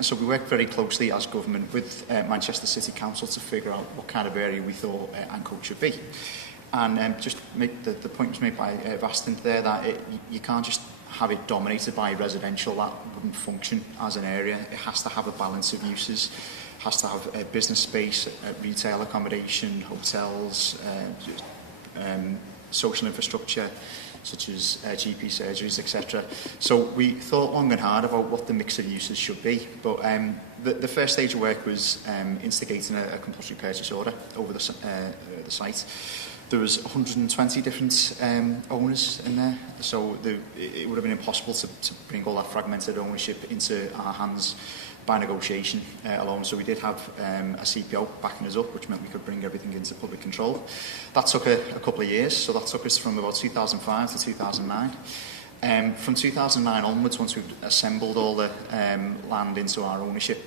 So we worked very closely as government with Manchester City Council to figure out what kind of area we thought Ancoats should be. And just make the point was made by Vastin there that you can't just have it dominated by residential. That wouldn't function as an area. It has to have a balance of uses. It has to have a business space, retail accommodation, hotels, social infrastructure such as GP surgeries, etc. So we thought long and hard about what the mix of uses should be. But the first stage of work was instigating a compulsory purchase order over the site. There was 120 different owners in there, so it would have been impossible to bring all that fragmented ownership into our hands by negotiation alone. So we did have a CPO backing us up, which meant we could bring everything into public control. That took a couple of years, so that took us from about 2005 to 2009. From 2009 onwards, once we've assembled all the land into our ownership,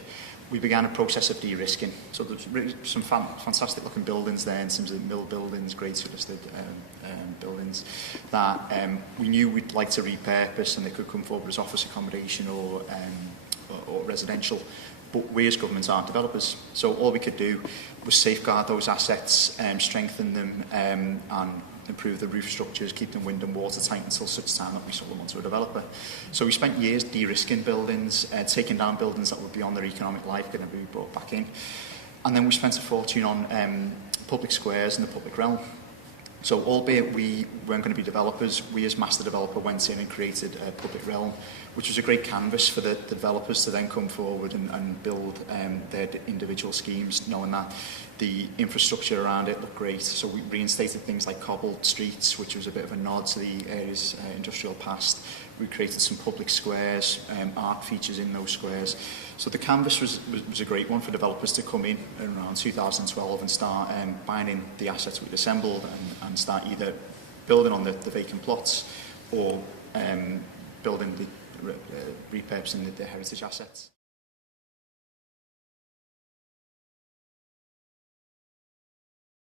we began a process of de-risking. So there's really some fantastic looking buildings there in terms of mill buildings, grade two listed buildings that we knew we'd like to repurpose, and they could come forward as office accommodation or residential. But we as government aren't developers, so all we could do was safeguard those assets, strengthen them, and improve the roof structures, keep them wind and watertight until such time that we sold them onto a developer. So we spent years de-risking buildings, taking down buildings that were beyond their economic life, getting them brought back in. And then we spent a fortune on public squares in the public realm. So albeit we weren't going to be developers, we as master developer went in and created a public realm, which was a great canvas for the developers to then come forward and build their individual schemes, knowing that the infrastructure around it looked great. So we reinstated things like cobbled streets, which was a bit of a nod to the area's industrial past. We created some public squares, art features in those squares. So the canvas was a great one for developers to come in around 2012 and start buying in the assets we'd assembled and start either building on the vacant plots or building repurposing the heritage assets.